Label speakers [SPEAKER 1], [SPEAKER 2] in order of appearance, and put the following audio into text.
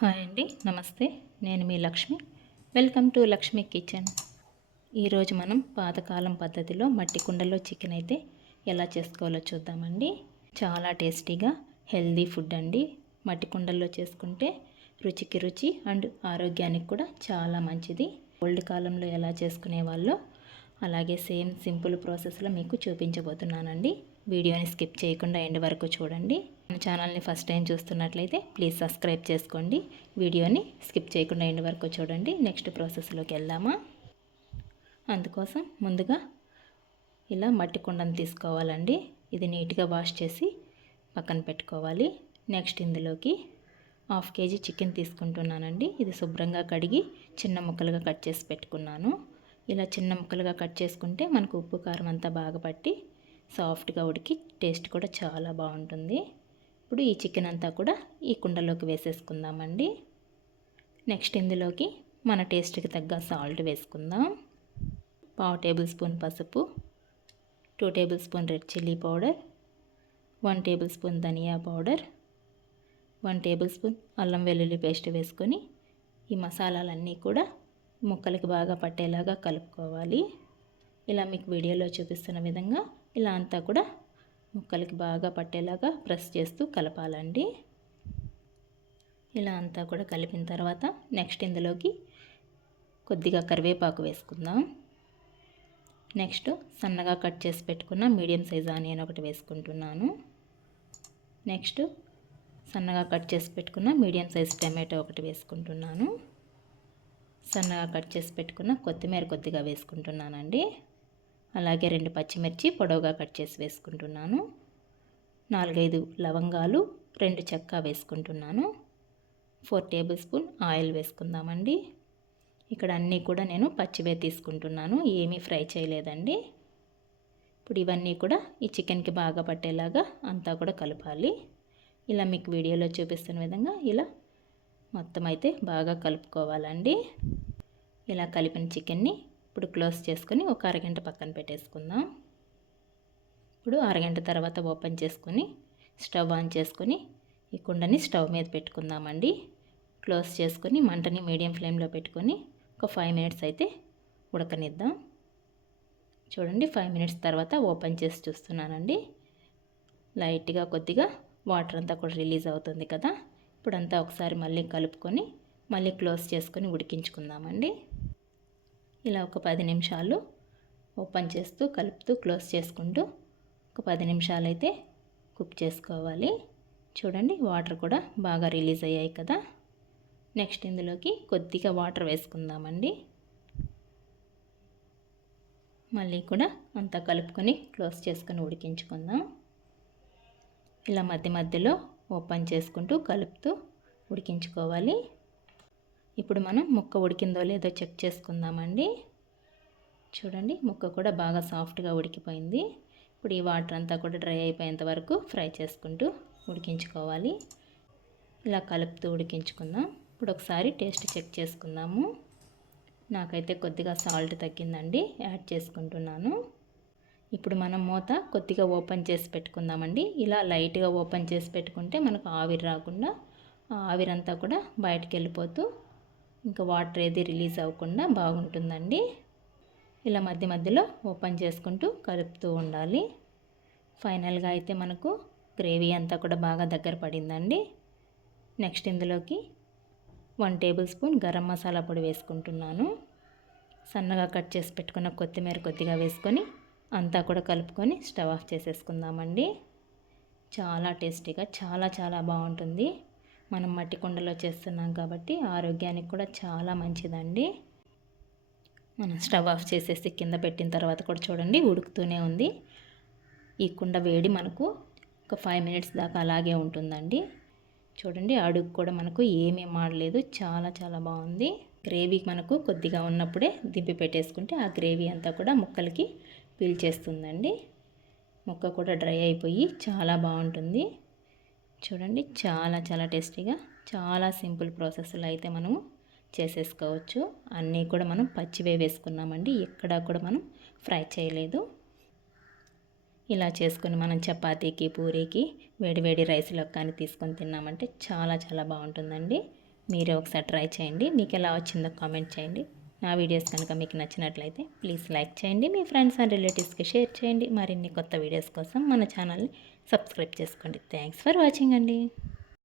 [SPEAKER 1] Hi అండి నమస్తే. నేను మీ Lakshmi. Welcome to Lakshmi kitchen. ఈరోజు మనం పాతకాలం పద్ధతిలో మట్టి కుండలో చికెన్ అయితే ఎలా చేసుకోవాలో చూద్దామండి. చాలా టేస్టీగా హెల్దీ ఫుడ్ అండి. మట్టి కుండల్లో చేసుకుంటే రుచికి రుచి అండ్ ఆరోగ్యానికి కూడా చాలా మంచిది. ఓల్డ్ కాలంలో ఎలా చేసుకునేవాళ్ళో అలాగే సేమ్ సింపుల్ ప్రాసెస్లో మీకు చూపించబోతున్నానండి. వీడియోని స్కిప్ చేయకుండా ఎండ్ వరకు చూడండి. మన ఛానల్ని ఫస్ట్ టైం చూస్తున్నట్లయితే ప్లీజ్ సబ్స్క్రైబ్ చేసుకోండి. వీడియోని స్కిప్ చేయకుండా ఎండ్ వరకు చూడండి. నెక్స్ట్ ప్రాసెస్లోకి వెళ్దామా? అందుకోసం ముందుగా ఇలా మట్టి కుండను తీసుకోవాలండి. ఇది నీట్గా వాష్ చేసి పక్కన పెట్టుకోవాలి. నెక్స్ట్ ఇందులోకి హాఫ్ కేజీ చికెన్ తీసుకుంటున్నానండి. ఇది శుభ్రంగా కడిగి చిన్న ముక్కలుగా కట్ చేసి పెట్టుకున్నాను. ఇలా చిన్న ముక్కలుగా కట్ చేసుకుంటే మనకు ఉప్పు కారం అంతా బాగా పట్టి సాఫ్ట్గా ఉడికి టేస్ట్ కూడా చాలా బాగుంటుంది. ఇప్పుడు ఈ చికెన్ అంతా కూడా ఈ కుండలోకి వేసేసుకుందామండి. నెక్స్ట్ ఇందులోకి మన టేస్ట్కి తగ్గ సాల్ట్ వేసుకుందాం. పావు టేబుల్ స్పూన్ పసుపు two tablespoon red chilli powder one tablespoon ధనియా పౌడర్ వన్ టేబుల్ స్పూన్ అల్లం వెల్లుల్లి పేస్ట్ వేసుకొని ఈ మసాలాలన్నీ కూడా ముక్కలకి బాగా పట్టేలాగా కలుపుకోవాలి. ఇలా మీకు వీడియోలో చూపిస్తున్న విధంగా ఇలా అంతా కూడా ముక్కలకి బాగా పట్టేలాగా ప్రెస్ చేస్తూ కలపాలండి. ఇలా అంతా కూడా కలిపిన తర్వాత నెక్స్ట్ ఇందులోకి కొద్దిగా కరివేపాకు వేసుకుందాం. నెక్స్ట్ సన్నగా కట్ చేసి పెట్టుకున్న మీడియం సైజ్ ఆనియన్ ఒకటి వేసుకుంటున్నాను. నెక్స్ట్ సన్నగా కట్ చేసి పెట్టుకున్న మీడియం సైజ్ టమాటో ఒకటి వేసుకుంటున్నాను. సన్నగా కట్ చేసి పెట్టుకున్న కొత్తిమీర కొద్దిగా వేసుకుంటున్నానండి. అలాగే రెండు పచ్చిమిర్చి పొడవుగా కట్ చేసి వేసుకుంటున్నాను. నాలుగైదు లవంగాలు రెండు చెక్క వేసుకుంటున్నాను. ఫోర్ టేబుల్ స్పూన్ ఆయిల్ వేసుకుందామండి. ఇక్కడ అన్నీ కూడా నేను పచ్చివే తీసుకుంటున్నాను ఏమీ ఫ్రై చేయలేదండి. ఇప్పుడు ఇవన్నీ కూడా ఈ చికెన్కి బాగా పట్టేలాగా అంతా కూడా కలపాలి. ఇలా మీకు వీడియోలో చూపిస్తున్న విధంగా ఇలా మొత్తం అయితే బాగా కలుపుకోవాలండి. ఇలా కలిపిన చికెన్ని ఇప్పుడు క్లోజ్ చేసుకొని ఒక అరగంట పక్కన పెట్టేసుకుందాం. ఇప్పుడు అరగంట తర్వాత ఓపెన్ చేసుకొని స్టవ్ ఆన్ చేసుకొని ఈ కుండని స్టవ్ మీద పెట్టుకుందామండి. క్లోజ్ చేసుకొని మంటని మీడియం ఫ్లేమ్లో పెట్టుకొని ఒక ఫైవ్ మినిట్స్ అయితే ఉడకనిద్దాం. చూడండి ఫైవ్ మినిట్స్ తర్వాత ఓపెన్ చేసి చూస్తున్నానండి. లైట్గా కొద్దిగా వాటర్ అంతా కూడా రిలీజ్ అవుతుంది కదా. ఇప్పుడంతా ఒకసారి మళ్ళీ కలుపుకొని మళ్ళీ క్లోజ్ చేసుకొని ఉడికించుకుందామండి. ఇలా ఒక పది నిమిషాలు ఓపెన్ చేస్తూ కలుపుతూ క్లోజ్ చేసుకుంటూ ఒక పది నిమిషాలు అయితే కుక్ చేసుకోవాలి. చూడండి వాటర్ కూడా బాగా రిలీజ్ అయ్యాయి కదా. నెక్స్ట్ ఇందులోకి కొద్దిగా వాటర్ వేసుకుందామండి. మళ్ళీ కూడా అంతా కలుపుకొని క్లోజ్ చేసుకొని ఉడికించుకుందాం. ఇలా మధ్య మధ్యలో ఓపెన్ చేసుకుంటూ కలుపుతూ ఉడికించుకోవాలి. ఇప్పుడు మనం ముక్క ఉడికిందో లేదో చెక్ చేసుకుందామండి. చూడండి ముక్క కూడా బాగా సాఫ్ట్గా ఉడికిపోయింది. ఇప్పుడు ఈ వాటర్ అంతా కూడా డ్రై అయిపోయేంత వరకు ఫ్రై చేసుకుంటూ ఉడికించుకోవాలి. ఇలా కలుపుతూ ఉడికించుకుందాం. ఇప్పుడు ఒకసారి టేస్ట్ చెక్ చేసుకుందాము. నాకైతే కొద్దిగా సాల్ట్ తగ్గిందండి యాడ్ చేసుకుంటున్నాను. ఇప్పుడు మనం మూత కొద్దిగా ఓపెన్ చేసి పెట్టుకుందామండి. ఇలా లైట్గా ఓపెన్ చేసి పెట్టుకుంటే మనకు ఆవిరి రాకుండా ఆవిరంతా కూడా బయటకు వెళ్ళిపోతూ ఇంకా వాటర్ ఏది రిలీజ్ అవ్వకుండా బాగుంటుందండి. ఇలా మధ్య మధ్యలో ఓపెన్ చేసుకుంటూ కలుపుతూ ఉండాలి. ఫైనల్గా అయితే మనకు గ్రేవీ అంతా కూడా బాగా దగ్గర పడిందండి. నెక్స్ట్ ఇందులోకి one tablespoon garam masala పొడి వేసుకుంటున్నాను. సన్నగా కట్ చేసి పెట్టుకున్న కొత్తిమీర కొద్దిగా వేసుకొని అంతా కూడా కలుపుకొని స్టవ్ ఆఫ్ చేసేసుకుందామండి. చాలా టేస్టీగా చాలా చాలా బాగుంటుంది. మనం మట్టి కుండలో చేస్తున్నాం కాబట్టి ఆరోగ్యానికి కూడా చాలా మంచిదండి. మనం స్టవ్ ఆఫ్ చేసేసి కింద పెట్టిన తర్వాత కూడా చూడండి ఉడుకుతూనే ఉంది. ఈ కుండ వేడి మనకు ఒక ఫైవ్ మినిట్స్ దాకా అలాగే ఉంటుందండి. చూడండి అడుగు కూడా మనకు ఏమీ మాడలేదు. చాలా చాలా బాగుంది. గ్రేవీ మనకు కొద్దిగా ఉన్నప్పుడే దింపి పెట్టేసుకుంటే ఆ గ్రేవీ అంతా కూడా ముక్కలకి పీల్చేస్తుందండి ముక్క కూడా డ్రై అయిపోయి చాలా బాగుంటుంది. చూడండి చాలా చాలా టేస్టీగా చాలా సింపుల్ ప్రాసెస్లో అయితే మనము చేసేసుకోవచ్చు. అన్నీ కూడా మనం పచ్చివే వేసుకున్నామండి ఎక్కడా కూడా మనం ఫ్రై చేయలేదు. ఇలా చేసుకొని మనం చపాతీకి పూరీకి వేడి వేడి రైస్లో కానీ తీసుకొని తిన్నామంటే చాలా చాలా బాగుంటుందండి. మీరు ఒకసారి ట్రై చేయండి. మీకు ఎలా వచ్చిందో కామెంట్ చేయండి. నా వీడియోస్ కనుక మీకు నచ్చినట్లయితే ప్లీజ్ లైక్ చేయండి మీ ఫ్రెండ్స్ అండ్ రిలేటివ్స్కి షేర్ చేయండి. మరిన్ని కొత్త వీడియోస్ కోసం మన ఛానల్ని సబ్స్క్రైబ్ చేసుకోండి. థ్యాంక్స్ ఫర్ వాచింగ్ అండి.